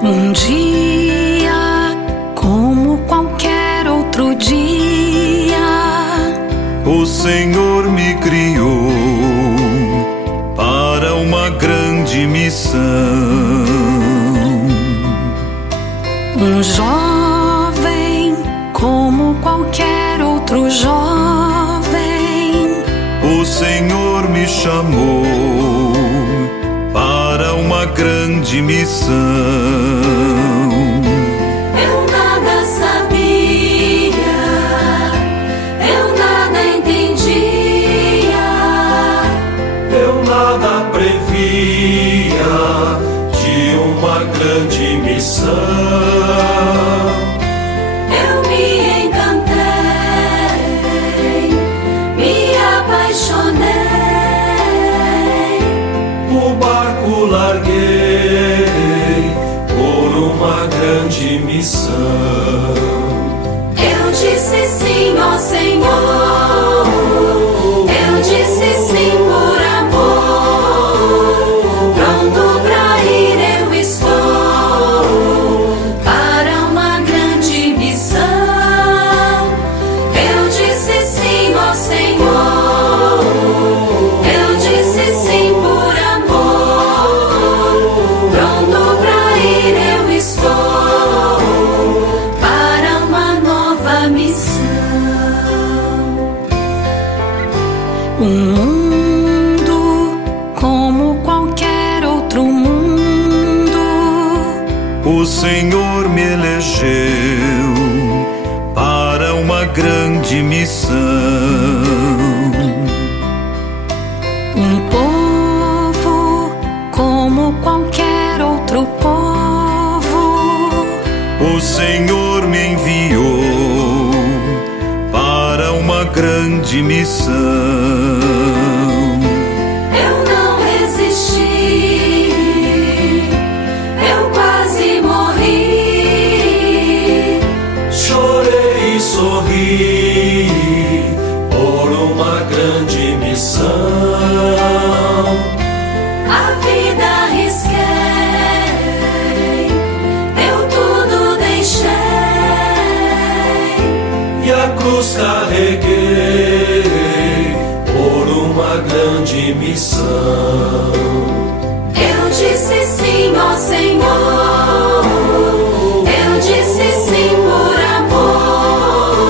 Um dia, como qualquer outro dia, o Senhor me criou para uma grande missão. Um jovem, como qualquer outro jovem, o Senhor me chamou para uma grande missão. Eu nada sabia, eu nada entendia, eu nada previa de uma grande missão. eu me encantei, me apaixonei, O barco larguei por uma grande missão. eu disse sim, ó Senhor, eu disse sim por amor, pronto pra ir eu estou, para uma grande missão. Eu disse sim, ó Senhor, eu disse sim por amor, pronto pra ir eu estou, para uma nova missão. um mundo como qualquer outro mundo, O Senhor me elegeu para uma grande missão. um povo como qualquer outro povo, O Senhor me enviou para uma grande missão. Eu não resisti, eu quase morri, Chorei e sorri por uma grande missão. a vida arrisquei, eu tudo deixei, E a cruz carreguei por uma grande missão. eu disse sim, ó Senhor, eu disse sim por amor,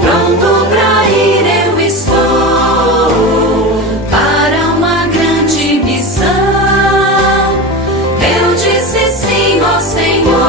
pronto pra ir eu estou, para uma grande missão. Eu disse sim, ó Senhor,